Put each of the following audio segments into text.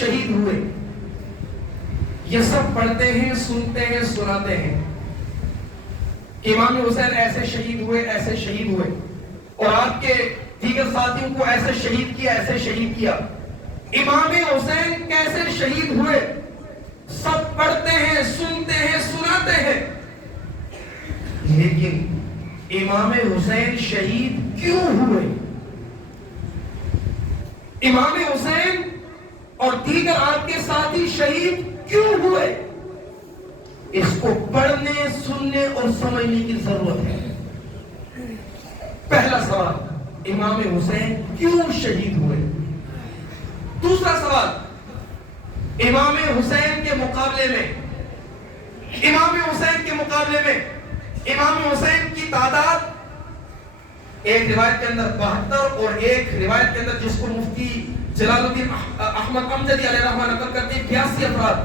شہید ہوئے، یہ سب پڑھتے ہیں، سنتے ہیں، سناتے ہیں کہ امام حسین ایسے شہید ہوئے، ایسے شہید ہوئے، اور آپ کے دیگر ساتھیوں کو ایسے شہید کیا، ایسے شہید کیا۔ امام حسین کیسے شہید ہوئے سب پڑھتے ہیں، سنتے ہیں، سناتے ہیں، لیکن امام حسین شہید کیوں ہوئے؟ امام حسین اور دیگر آپ کے ساتھی شہید کیوں ہوئے؟ اس کو پڑھنے، سننے اور سمجھنے کی ضرورت ہے۔ پہلا سوال، امام حسین کیوں شہید ہوئے؟ دوسرا سوال، امام حسین کے مقابلے میں امام حسین کی تعداد ایک روایت کے اندر 72 اور ایک روایت کے اندر جس کو مفتی جلال الدین احمد امجدی علیہ رحمہ نقل کرتے ہیں 82 افراد،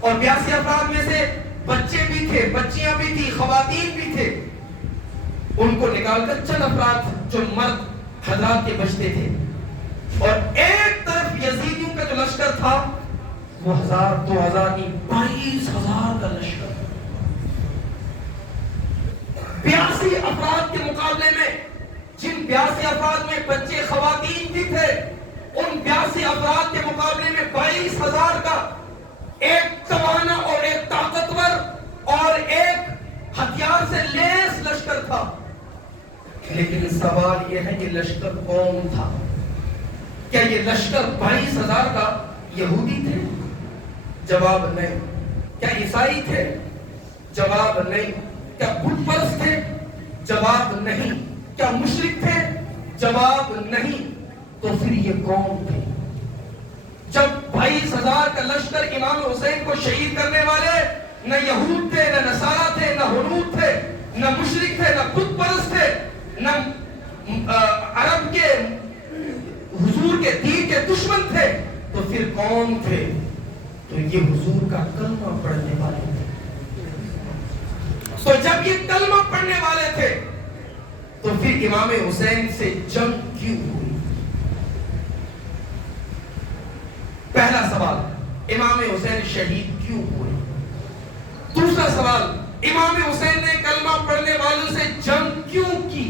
اور 82 افراد میں سے بچے بھی تھے، بچیاں بھی تھی، خواتین بھی تھے، ان کو نکال کر چند افراد جو مرد حضرات کے بچتے تھے، اور ایک طرف یزیدیوں کا جو لشکر تھا وہ 1000 2000 نہیں 22000 کا لشکر۔ 82 افراد کے مقابلے میں جن 82 افراد میں بچے خواتین بھی تھے، ان 82 افراد کے مقابلے میں 22000 کا ایک توانا اور ایک طاقتور اور ایک ہتھیار سے لیس لشکر تھا۔ لیکن سوال یہ ہے کہ لشکر کون تھا؟ کیا یہ لشکر 22000 کا یہودی تھے؟ جواب نہیں۔ کیا عیسائی تھے؟ جواب نہیں۔ کیا بت پرست تھے؟ جواب نہیں۔ کیا مشرک تھے؟ جواب نہیں۔ تو پھر یہ کون تھے؟ جب 22000 کا لشکر امام حسین کو شہید کرنے والے نہ یہود تھے، نہ نصارہ تھے، نہ ہنود تھے، نہ مشرک تھے، نہ بت پرست تھے، نہ عرب کے حضور کے دین کے دشمن تھے، تو پھر کون تھے؟ تو یہ حضور کا کلمہ پڑھنے والے تھے۔ تو جب یہ کلمہ پڑھنے والے تھے تو پھر امام حسین سے جنگ کیوں ہوئی؟ پہلا سوال، امام حسین شہید کیوں ہوئے؟ دوسرا سوال، امام حسین نے کلمہ پڑھنے والوں سے جنگ کیوں کی؟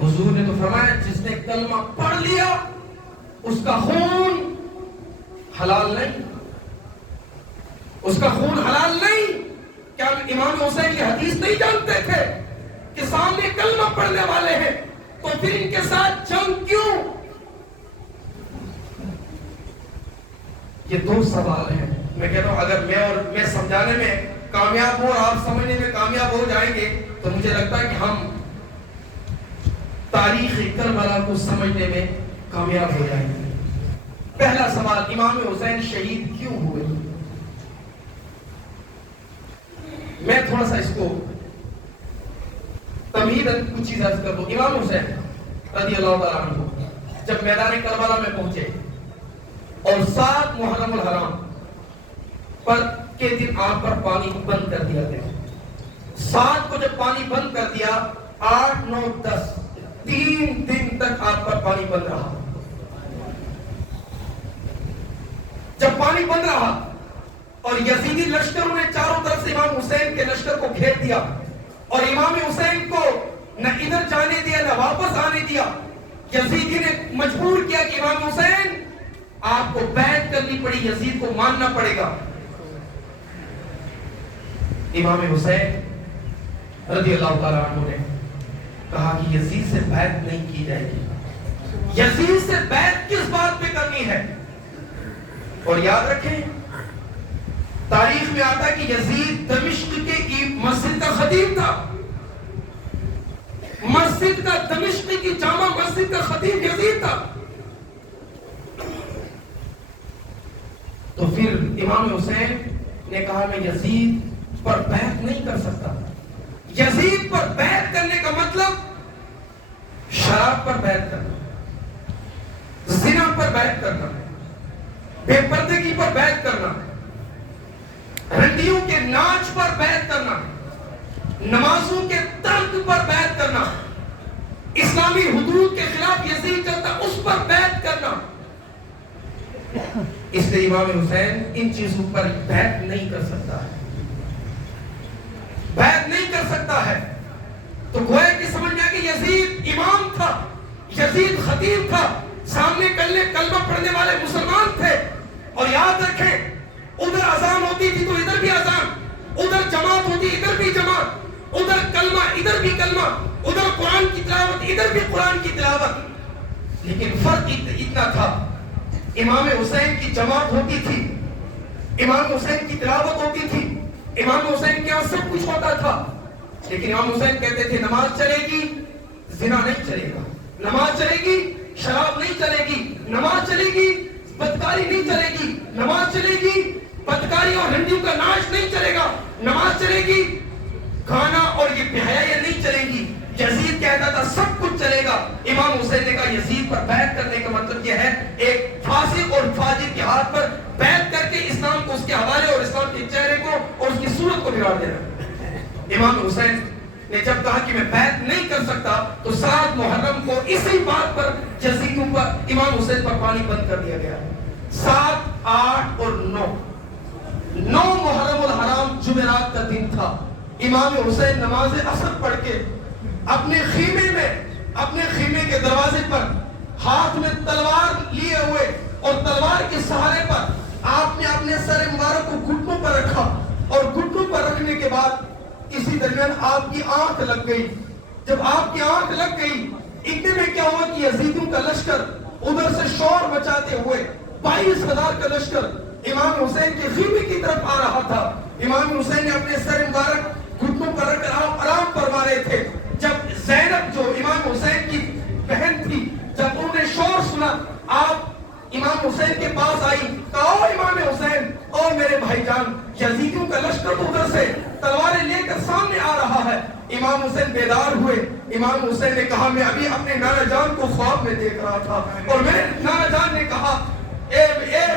حضور نے تو فرمایا جس نے کلمہ پڑھ لیا اس کا خون حلال نہیں، اس کا خون حلال نہیں۔ کیا امام حسین یہ حدیث نہیں جانتے تھے کہ سامنے کلمہ پڑھنے والے ہیں تو پھر ان کے ساتھ جنگ کیوں؟ یہ دو سوال ہیں۔ میں کہتا ہوں اگر میں سمجھانے میں کامیاب ہوں اور آپ سمجھنے میں کامیاب ہو جائیں گے تو مجھے لگتا ہے کہ ہم تاریخ کربلا کو سمجھنے میں کامیاب ہو جائیں گے۔ پہلا سوال، امام حسین شہید کیوں ہوئے؟ میں تھوڑا سا اس کو تمہیداً کچھ چیز عرض کر دوں۔ امام حسین رضی اللہ تعالیٰ عنہ جب میدان کربلا میں پہنچے اور 7 محرم الحرام پر کے دن آپ پر پانی بند کر دیا گیا، 7 کو جب پانی بند کر دیا، 8 9 10 3 دن تک آپ پر پانی بند رہا۔ جب پانی بند رہا اور یزیدی لشکروں نے چاروں طرف سے امام حسین کے لشکر کو گھیر دیا اور امام حسین کو نہ ادھر جانے دیا نہ واپس آنے دیا، یزیدی نے مجبور کیا کہ امام حسین آپ کو بیعت کرنی پڑی، یزید کو ماننا پڑے گا۔ امام حسین رضی اللہ تعالیٰ عنہ نے کہا کہ یزید سے بیعت نہیں کی جائے گی۔ یزید سے بیعت کس بات پہ کرنی ہے؟ اور یاد رکھیں تاریخ میں آتا ہے کہ یزید دمشق کے مسجد کا خطیب تھا، مسجد کا دمشق کی جامع مسجد کا خطیب یزید تھا۔ تو پھر امام حسین نے کہا میں یزید پر بیعت نہیں کر سکتا۔ یزید پر بیعت کرنے کا مطلب شراب پر بیعت کرنا، زنا پر بیعت کرنا، بے پردگی پر بیعت کرنا، رنڈیوں کے ناچ پر بیعت کرنا، نمازوں کے ترک پر بیعت کرنا، اسلامی حدود کے خلاف یزید چلتا اس پر بیعت کرنا۔ اس لیے امام حسین ان چیزوں پر بیعت نہیں کر سکتا ہے، بیعت نہیں کر سکتا ہے۔ تو گویا کہ سمجھ میں آ کہ یزید امام تھا، یزید خطیب تھا، سامنے کلمہ پڑھنے والے مسلمان تھے۔ اور یاد رکھیں ادھر اذان ہوتی تھی تو ادھر بھی اذان، ادھر جماعت ہوتی ادھر بھی جماعت، ادھر کلمہ ادھر بھی کلمہ، ادھر قرآن کی تلاوت ادھر بھی قرآن کی تلاوت۔ لیکن فرق اتنا تھا، امام حسین کی جماعت ہوتی تھی، امام حسین کی تلاوت ہوتی تھی، امام حسین کے یہاں سب کچھ ہوتا تھا، لیکن امام حسین کہتے تھے نماز چلے گی زنا نہیں چلے گا، نماز چلے گی شراب نہیں چلے گی، نماز چلے گی بدکاری نہیں چلے گی، نماز چلے گی بدکاری اور ہنڈیوں کا ناچ نہیں چلے گا، نماز چلے گی کھانا اور یہ بے-حیائی نہیں چلے گی۔ یزید کہتا تھا سب کچھ چلے گا۔ امام حسین نے کہا یزید پر بیعت کرنے کا مطلب یہ ہے ایک فاسق اور فاجر کے ہاتھ پر بیعت کر کے اسلام کو اس کے حوالے اور اسلام کے چہرے کو اور اس کی صورت کو بگاڑ دینا۔ امام حسین نے جب کہا کہ میں بیعت نہیں کر سکتا تو 7 محرم کو اسی بات پر یزیدوں پر امام حسین پر پانی بند کر دیا گیا۔ 7، 8 اور 9 محرم الحرام جمعرات کا دن تھا۔ امام حسین نماز عصر پڑھ کے اپنے خیمے کے دروازے پر ہاتھ میں تلوار لیے ہوئے اور تلوار کے سہارے پر آپ نے اپنے سر مبارک کو گھٹنوں پر رکھا، اور گھٹنوں پر رکھنے کے بعد اسی درمیان آپ کی آنکھ لگ گئی۔ جب آپ کی آنکھ لگ گئی اتنے میں کیا ہوا کہ یزیدوں کا لشکر ادھر سے شور مچاتے ہوئے 22,000 کا لشکر امام حسین کے خیمے کی طرف آ رہا تھا۔ امام حسین نے اپنے سر مبارک گھٹنوں پر رکھ کر آرام فرما رہے تھے۔ جب زینب جو امام حسین کی بہن تھی، جب انہوں نے شور سنا، آپ امام حسین کے پاس آئی، کہا او امام حسین، او میرے بھائی جان، یزیدوں کا لشکر تو ادھر سے تلواریں لے کر سامنے آ رہا ہے۔ امام حسین بیدار ہوئے۔ امام حسین نے کہا میں ابھی اپنے نانا جان کو خواب میں دیکھ رہا تھا، اور میرے نانا جان نے کہا اے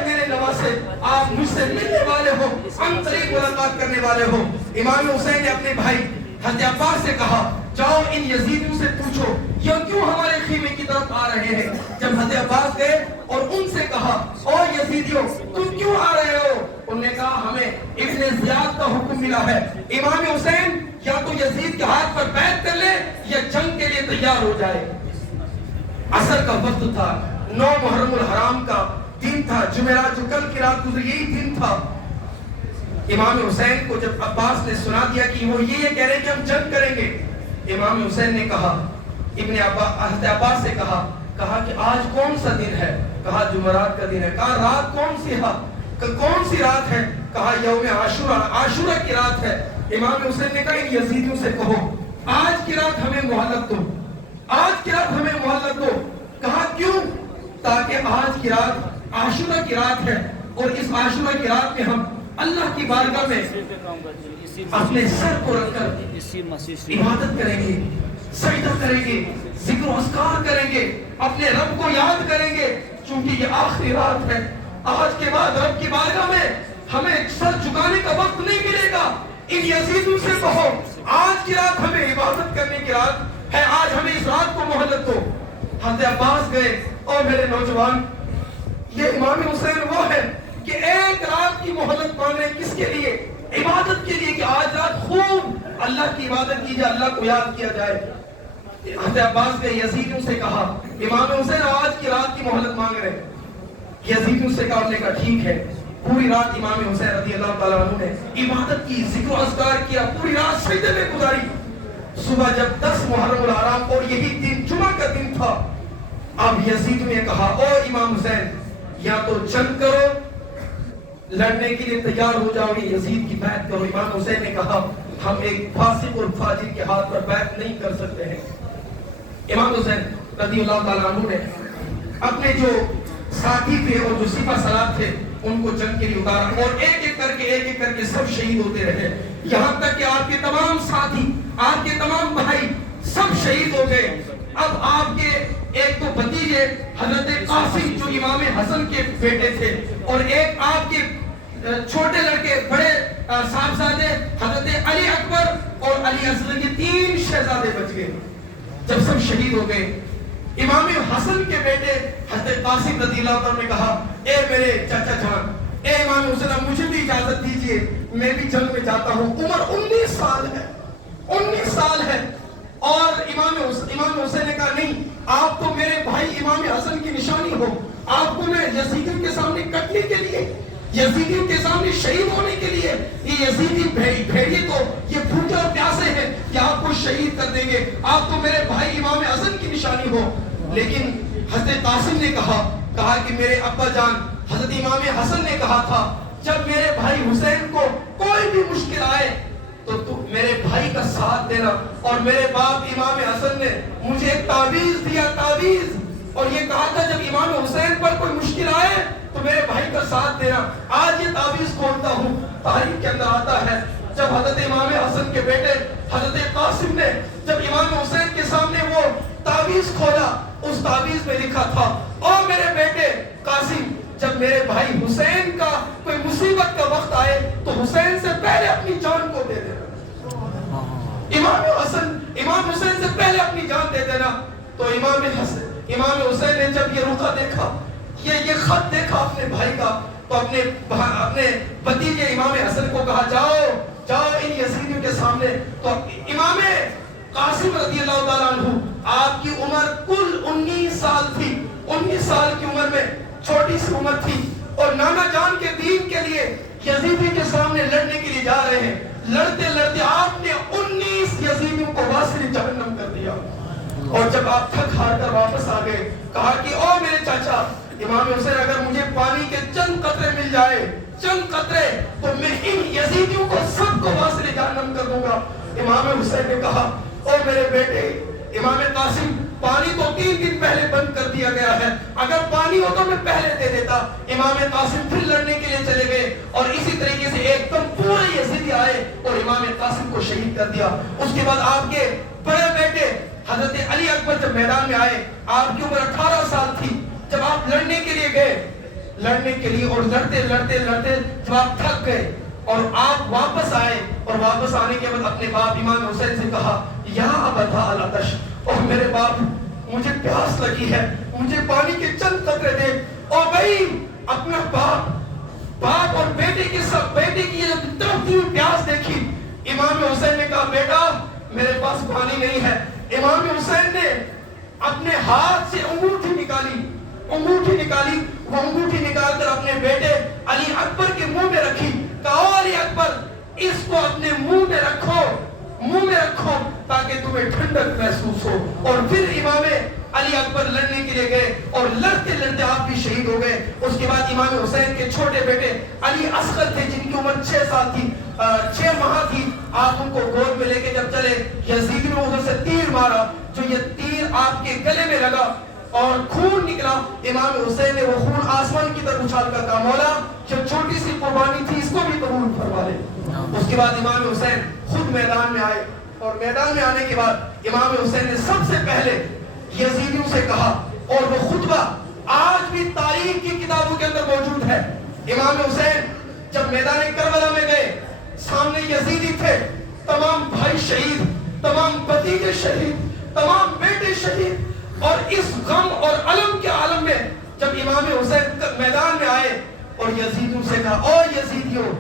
میرے نواسے، آپ مجھ سے ملنے والے ہو، ہم قریب ملاقات کرنے والے ہو۔ امام حسین نے اپنے بھائی حضرت عباس سے کہا جاؤ ان یزیدوں سے پوچھو یہ کیوں ہمارے خیمے کی طرف آ رہے ہیں۔ جب حضرت عباس گئے اور ان سے کہا او یزیدیوں تم کیوں آ رہے ہو، انہوں نے کہا ہمیں ابن زیاد کا حکم ملا ہے، امام حسین یا تو یزید کے ہاتھ پر بیعت کر لے یا جنگ کے لیے تیار ہو جائے۔ عصر کا وقت تھا، 9 محرم الحرام کا دن تھا، جمعرات جو کل کی رات گزری یہی دن تھا۔ امام حسین کو جب عباس نے سنا دیا کہ وہ یہ کہہ رہے ہیں کہ ہم جنگ کریں گے، امام حسین نے کہا حضرت عباس سے کہا کہ آج کون سا دن ہے، کہا جمعرات کا دن ہے، کہا رات کون سی رات ہے، کہا یوم عاشورہ کی رات ہے۔ امام حسین نے کہا ان یزیدیوں سے کہو آج کی رات ہمیں مہلت دو، آج کی رات ہمیں مہلت دو۔ کہا کیوں؟ تاکہ آج کی رات عاشورہ کی رات ہے، اور اس عاشورہ کی رات میں ہم اللہ کی بارگاہ میں اپنے سر کو رکھ کر عبادت کریں گے، سجدہ کریں گے، ذکر و اذکار کریں گے، اپنے رب کو یاد کریں گے، چونکہ یہ آخری رات ہے۔ آج کے بعد رب کی بارگاہ میں ہمیں سر جھکانے کا وقت نہیں ملے گا۔ ان یزیدوں سے کہو آج کی رات ہمیں عبادت کرنے کی رات ہے، آج ہمیں اس رات کو مہلت دو۔ حضرت عباس گئے اور میرے نوجوان، یہ امام حسین وہ ہے کہ ایک رات کی مہلت مانگ رہے کس کے لیے؟ عبادت کے لیے، کہ آج رات خوب اللہ کی عبادت کی جائے، اللہ کو یاد کیا جائے۔ حضرت عباس نے یزیدوں سے کہا امام حسین آج کی رات کی مہلت مانگ رہے، یزیدوں سے کہا، نے کہا ٹھیک ہے۔ پوری رات امام حسین رضی اللہ تعالیٰ عنہ نے عبادت کی، ذکر و اذکار کیا، پوری رات سجدے میں گزاری۔ صبح جب 10 محرم الحرام اور یہی دن جمعہ کا دن تھا، اب یزیدوں نے کہا او امام حسین یا تو جنگ کرو، لڑنے کے لیے تیار ہو جاؤ، یزید کی بیعت کرو۔ امام حسین نے کہا ہم ایک فاسق اور فاجر کے ہاتھ پر بیعت نہیں کر سکتے ہیں۔ امام حسین رضی اللہ تعالیٰ عنہ نے اپنے جو ساتھی تھے اور جو سپہ سالار تھے ان کو جنگ کے لیے اتارا، اور ایک ایک کر کے سب شہید ہوتے رہے، یہاں تک کہ آپ کے تمام ساتھی، آپ کے تمام بھائی سب شہید ہو گئے۔ اب آپ کے ایک تو بھتیجے حضرت قاسم جو امام حسن کے بیٹے تھے، اور ایک آپ کے چھوٹے لڑکے بڑے صاحبزادے حضرت علی اکبر اور علی اصغر کے 3 شہزادے بچ گئے۔ جب سب شہید ہو گئے امام حسن کے بیٹے حضرت قاسم رضی اللہ عنہ نے کہا اے میرے چچا جان، اے امام حسین مجھے بھی اجازت دیجئے، میں بھی جنگ میں جاتا ہوں۔ عمر 19 سال ہے، 19 سال ہے۔ اور امام حسین نے کہا نہیں، آپ تو میرے بھائی امام حسن کی نشانی ہو، آپ کو میں یزیدیوں کے سامنے کٹنے کے لیے، یزیدیوں کے سامنے شہید ہونے کے لیے، یہ یزیدی بھیڑیے تو یہ بھوکے اور پیاسے ہیں کہ آپ کو شہید کر دیں گے، آپ تو میرے بھائی امام حسن کی نشانی ہو۔ لیکن حضرت قاسم نے کہا کہ میرے ابا جان، حضرت امام حسن نے کہا تھا جب میرے بھائی حسین کو کوئی بھی مشکل آئے تو میرے بھائی کا ساتھ دینا، اور میرے باپ امام حسن نے مجھے ایک تعویذ دیا، تعویذ، اور یہ کہا تھا جب امام حسین پر کوئی مشکل آئے تو میرے بھائی کا ساتھ دینا۔ آج یہ تعویذ کھولتا ہوں، تاریخ کے اندر آتا ہے جب حضرت امام حسن کے بیٹے حضرت قاسم نے جب امام حسین کے سامنے وہ تعویذ کھولا، اس تعویذ میں لکھا تھا اور میرے بیٹے قاسم، جب میرے بھائی حسین کا کوئی مصیبت کا وقت آئے تو حسین سے پہلے اپنی جان کو دے دینا، امام حسین سے پہلے اپنی جان دے دینا۔ تو امام حسین نے جب یہ رخا دیکھا، یہ خط دیکھا اپنے بھائی کا، تو اپنے بھتیجے امام حسن کو کہا جاؤ ان یزیدیوں کے سامنے۔ تو امام قاسم رضی اللہ تعالیٰ عنہ، آپ کی عمر کل 19 سال تھی، 19 سال کی عمر میں چھوٹی سی عمر تھی، اور نانا جان کے دین کے لیے یزیدی کے سامنے لڑنے کے لیے جا رہے ہیں۔ لڑتے لڑتے آپ نے 19 یزیدیوں کو واصل جہنم کر دیا، اور جب آپ تھک ہار کر واپس آ گئے، کہا کہ او میرے چاچا امام حسین، اگر مجھے پانی کے چند قطرے مل جائے، چند قطرے، تو میں ان یزیدیوں کو سب کو واصل جہنم کر دوں گا۔ امام حسین نے کہا او میرے بیٹے امام قاسم، پانی تو 3 دن پہلے بند کر دیا گیا ہے، اگر پانی ہو تو میں پہلے دے دیتا۔ امام قاسم پھر لڑنے کے لیے چلے گئے، اور اسی طریقے سے ایک دم پورے یزیدی آئے اور امام قاسم کو شہید کر دیا۔ اس کے بعد آپ کے بڑے بیٹے حضرت علی اکبر جب میدان میں آئے، آپ کی عمر 18 سال تھی، جب آپ لڑنے کے لیے گئے، لڑنے کے لیے، اور لڑتے لڑتے لڑتے جب آپ تھک گئے اور آپ واپس آئے، اور واپس آنے کے بعد اپنے باپ امام حسین سے کہا یا ابا العطش، اور میرے باپ مجھے پیاس لگی ہے، مجھے پانی کے چند قطرے دے۔ اور بھائی اپنا باپ اور بیٹے کی تڑپتی ہوئی پیاس دیکھی، امام حسین نے کہا بیٹا میرے پاس پانی نہیں ہے۔ امام حسین نے اپنے ہاتھ سے انگوٹھی نکالی، وہ انگوٹھی نکال کر اپنے بیٹے علی اکبر کے منہ میں رکھی، کہا علی اکبر اس کو اپنے منہ میں رکھو تاکہ تمہیں ٹھنڈک محسوس ہو۔ اور پھر امام علی اکبر لڑنے کے لیے گئے، اور لڑتے لڑتے آپ بھی شہید ہو گئے۔ اس کے بعد امام حسین کے چھوٹے بیٹے علی اصغر تھے، جن کی عمر 6 سال تھی، 6 ماہ تھی، آپ ان کو گود میں لے کے جب چلے، یزید نے ادھر سے تیر مارا، جو یہ تیر آپ کے گلے میں لگا اور خون نکلا۔ امام حسین نے وہ خون آسمان کی طرف اچھال کر کہا مولا جو چھوٹی سی قربانی تھی اس کو بھی قبول فرما لے۔ اس کے بعد امام حسین خود میدان میں آئے، اور میدان میں آنے کے بعد امام حسین نے سب سے پہلے یزیدیوں سے کہا، اور وہ خطبہ آج بھی تاریخ کی کتابوں کے اندر موجود ہے۔ امام حسین جب میدان کربلا میں گئے، سامنے یزیدی تھے، تمام بھائی شہید، تمام بھتیجے شہید، تمام بیٹے شہید، اور اس غم اور علم کے عالم میں جب امام حسین میدان میں آئے اور یزیدیوں سے کہا او یزیدیوں،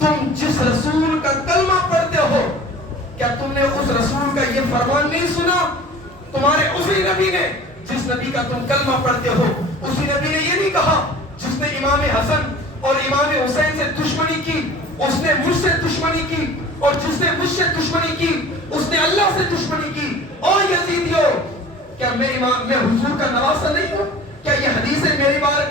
تم جس رسول کا کلمہ پڑھتے ہو، کیا تم نے اس رسول کا یہ فرمان نہیں سنا؟ تمہارے اسی نبی نے، جس نبی کا تم کلمہ پڑھتے ہو، اسی نبی نے یہ نہیں کہا جس نے امام حسن اور امام حسین سے دشمنی کی، اس نے مجھ سے دشمنی کی، اور جس نے مجھ سے دشمنی کی اس نے اللہ سے دشمنی کی۔ او یزیدیو، کیا میں حضور کا نواسہ نہیں ہوں؟ کیا یہ حدیث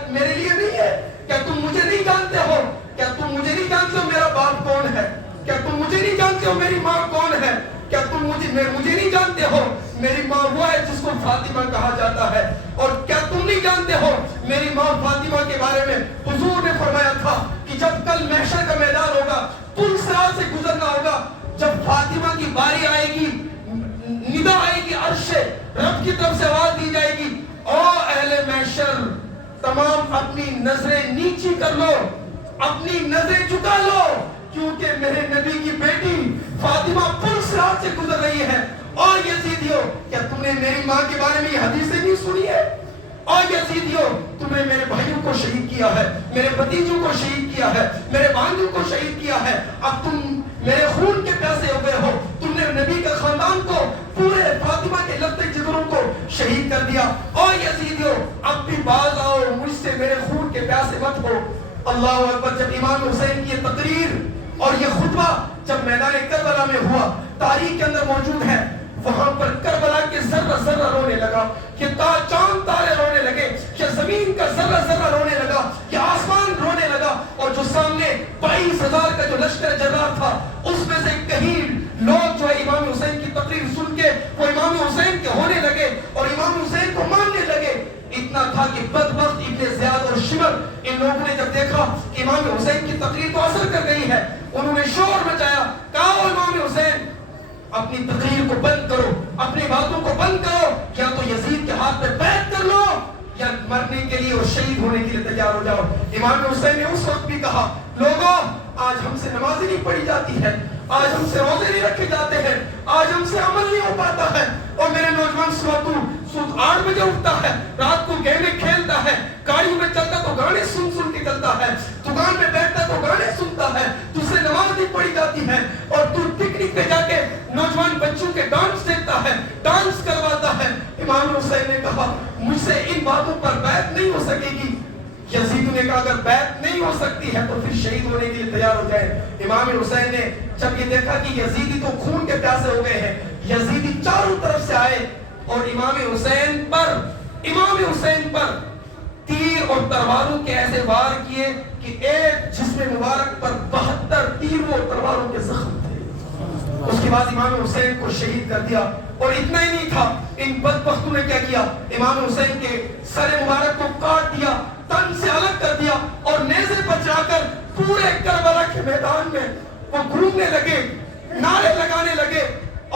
میرے لیے نہیں ہے؟ کیا تم مجھے نہیں جانتے ہو؟ کیا تم مجھے نہیں جانتے ہو میرا باپ کون ہے؟ کیا تم مجھے نہیں جانتے ہو میری ماں کون ہے؟ کیا تم مجھے نہیں جانتے ہو میری ماں وہ ہے جس کو فاطمہ کہا جاتا ہے؟ اور کیا تم نہیں جانتے ہو میری ماں فاطمہ کے بارے میں حضور نے فرمایا تھا کہ جب کل محشر کا میدان ہوگا، پل صراط سے گزرنا ہوگا، جب فاطمہ کی باری آئے گی، ندا آئے گی عرش سے، رب کی طرف سے آواز دی جائے گی او اہل محشر، تمام اپنی نظریں نیچی کر لو، اپنی نظریں جھکا لو، کیونکہ میرے نبی کی بیٹی فاطمہ پل صراط سے گزر رہی ہے۔ اور یزیدیو، کیا تم نے میری ماں کے بارے میں یہ حدیثیں نہیں سنی ہے؟ اور یزیدیو، تم نے میرے بھائیوں کو شہید کیا ہے، میرے بھتیجوں کو شہید کیا ہے، میرے بھانجوں کو شہید کیا ہے، اب تم میرے خون کے پیاسے ہو گئے ہو، تم نے نبی کے خاندان کو، پورے فاطمہ کے لگتے جگروں کو شہید کر دیا۔ اور یزیدیو، اب بھی باز آؤ، مجھ سے میرے خون کے پیاسے مت ہو۔ اللہ اکبر۔ جب امام حسین کی یہ تقریر اور یہ خطبہ جب میدان کربلا میں ہوا، تاریخ کے اندر موجود ہے، وہاں پر کربلا کے ذرہ ذرہ رونے لگا، کہ چاند تارے رونے لگے، کہ زمین کا ذرہ ذرہ رونے لگا، کہ آسمان رونے لگا، اور جو سامنے 22,000 کا جو لشکر جرار تھا، اس میں سے کہیں لوگ جو ہے امام حسین کی تقریر سن کے وہ امام حسین کے ہونے لگے اور امام حسین کو ماننے لگے۔ اتنا تھا کہ بدبخت ابن زیاد اور شمر، ان لوگوں نے جب دیکھا کہ امام حسین کی تقریر تو اثر کر گئی ہے، انہوں نے شور مچایا، کہا امام حسین اپنی تقریر کو بند کرو، اپنی باتوں کو بند کرو، یا تو یزید کے ہاتھ پہ بیعت کر لو یا مرنے کے لیے اور شہید ہونے کے لیے تیار ہو جاؤ۔ امام حسین نے اس وقت بھی کہا، لوگوں آج ہم سے نماز نہیں پڑھی جاتی ہے، آج ہم سے روزے نہیں رکھے جاتے ہیں، آج ہم سے عمل نہیں ہو پاتا ہے، اور میرے نوجوان صبح 8 بجے اٹھتا ہے، رات کو گیمیں کھیلتا ہے، گاڑی میں چلتا تو گانے سن سن کے چلتا ہے، دکان میں بیٹھتا تو گانے سنتا ہے، تجھ سے نماز نہیں پڑھی جاتی ہے، اور تو پکنک پہ جا کے نوجوان بچوں کے ڈانس دیکھتا ہے، ڈانس کرواتا ہے۔ امام حسین نے کہا مجھ سے ان باتوں پر بیعت نہیں ہو سکے گی۔ یزید نے کہا اگر بیعت نہیں ہو سکتی ہے تو پھر شہید ہونے کے لیے تیار ہو جائے۔ امام حسین نے جب یہ دیکھا کہ یزیدی تو خون کے پیاسے ہو گئے ہیں، یزیدی چاروں طرف سے آئے اور امام حسین پر تیر اور تلواروں کے ایسے وار کیے کہ ایک جسم مبارک پر 72 تیروں اور تلواروں کے زخم تھے۔ اس کے بعد امام حسین کو شہید کر دیا، اور اتنا ہی نہیں تھا، ان بدبختوں نے کیا کیا، امام حسین کے سر مبارک کو کاٹ دیا، تن سے الگ کر دیا، اور نیزے پر چڑھا کر پورے کربلا کے میدان میں وہ گھومنے لگے، نعرے لگانے لگے،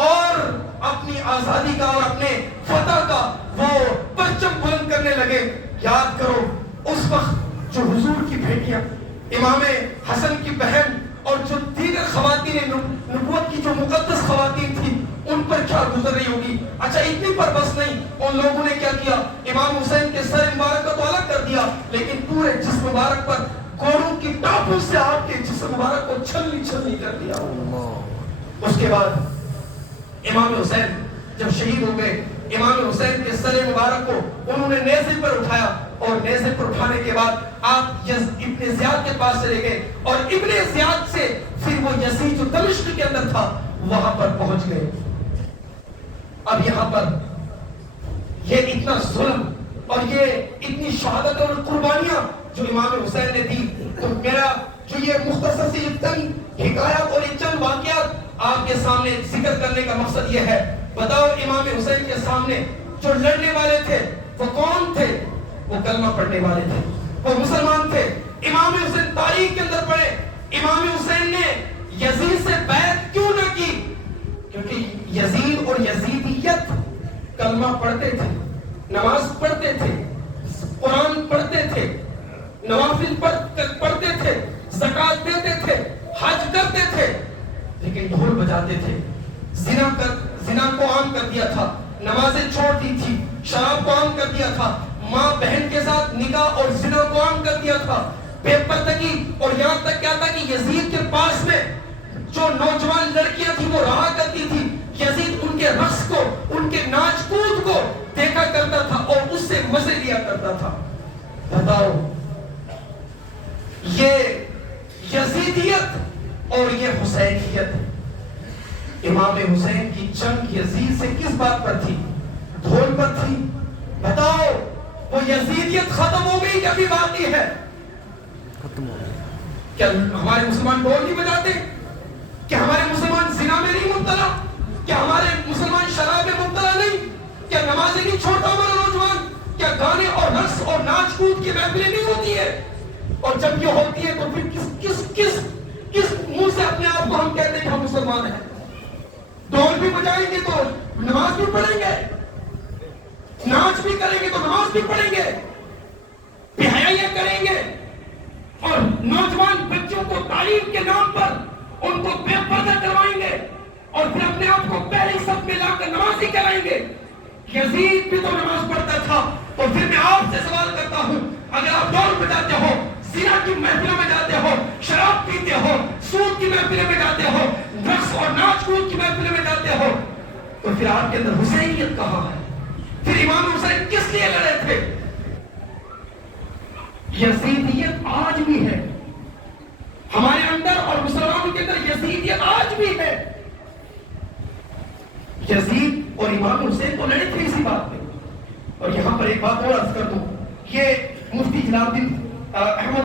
اور اپنی آزادی کا اور اپنے فتح کا وہ پرچم بلند کرنے لگے۔ یاد کرو اس وقت جو حضور کی بیٹیاں، امام حسن کی بہن اور جو دیگر خواتین نبوت کی جو مقدس خواتین تھیں، ان پر کیا گزر رہی ہوگی۔ اچھا اتنی پر بس نہیں، ان لوگوں نے کیا کیا، امام حسین کے سر مبارک کو تو الگ کر دیا، لیکن پورے جسم مبارک پر گھوڑوں کی ٹاپوں سے آپ کے جسم مبارک کو چھلنی چھلنی کر دیا۔ اس کے بعد امام حسین جب شہید ہو گئے، امام حسین کے سر مبارک کو انہوں نے نیزے پر اٹھایا، اور نیزے پر اٹھانے کے بعد آپ ابن زیاد کے پاس چلے گئے، اور ابن زیاد سے پھر وہ یزید جو دمشق کے اندر تھا وہاں پر پہنچ گئے۔ اب یہاں پر یہ اتنا ظلم اور یہ اتنی شہادت اور قربانیاں جو امام حسین نے دی، تو میرا جو یہ مختصر سی چند حکایات اور یہ چند واقعات آپ کے سامنے ذکر کرنے کا مقصد یہ ہے، بتاؤ امام حسین کے سامنے جو لڑنے والے تھے وہ کون تھے؟ وہ کلمہ پڑھنے والے تھے، وہ مسلمان تھے۔ امام حسین تاریخ کے اندر پڑھے، امام حسین نے یزید سے بیعت کیوں نہ کی؟ کیونکہ یزید اور یزیدیت کلمہ پڑھتے تھے، نماز پڑھتے تھے، قرآن پڑھتے تھے، نوافل پڑھتے تھے، زکات دیتے تھے، حج کرتے تھے، لیکن ڈھول بجاتے تھے، زنا کو عام کر دیا تھا، نمازیں چھوڑ دی تھی، شراب کو عام کر دیا تھا، ماں بہن کے ساتھ نکاح اور زنا کو عام کر دیا تھا، بے پردگی، اور یہاں تک کیا تھا کہ یزید کے پاس میں جو نوجوان لڑکیاں تھیں وہ رہا کرتی تھی، یزید ان کے رقص کو، ان کے ناچ کود کو دیکھا کرتا تھا اور اس سے مزے لیا کرتا تھا۔ بتاؤ یہ یزیدیت اور یہ حسینیت، امام حسین کی جنگ یزید سے کس بات پر تھی؟ ڈھول پر تھی۔ بتاؤ وہ یزیدیت ختم ہو گئی یا بھی باقی ہے؟ ختم ہو گئی۔ کیا ہمارے مسلمان ڈھول نہیں بجاتے؟ کیا ہمارے مسلمان زنا میں نہیں مبتلا؟ کیا ہمارے مسلمان شراب میں مبتلا نہیں؟ کیا نمازیں نہیں چھوڑتا ہمارا نوجوان؟ کیا گانے اور رقص اور ناچ کود کی محفلیں نہیں ہوتی ہے؟ اور جب یہ ہوتی ہے تو پھر کس منہ سے اپنے آپ کو ہم کہتے ہیں کہ ہم مسلمان ہیں؟ ڈھول بھی بجائیں گے تو نماز بھی پڑھیں گے، ناچ بھی کریں گے تو نماز بھی پڑھیں گے، بے حیائی کریں گے، اور نوجوان بچوں کو تعلیم کے نام پر یزید بھی تو نماز پڑھتا تھا. تو پھر میں آپ سے سوال کرتا ہوں, اگر آپ ڈول بجاتے ہو, زنا کی محفلوں میں جاتے ہو, شراب پیتے ہو, سود کی محفلوں میں جاتے ہو, رقص اور ناچ کود کی محفلوں میں جاتے ہو, تو پھر آپ کے اندر حسینیت کہاں ہے؟ پھر امام حسین کس لیے لڑے تھے؟ یزیدیت آج بھی ہے ہمارے اندر, اور مسلمانوں کے اندر یزیدیت آج بھی ہے. یزید اور امام حسین تو لڑے تھے اسی بات پہ. اور یہاں پر ایک بات اور عرض کر دوں, یہ مفتی جلال الدین احمد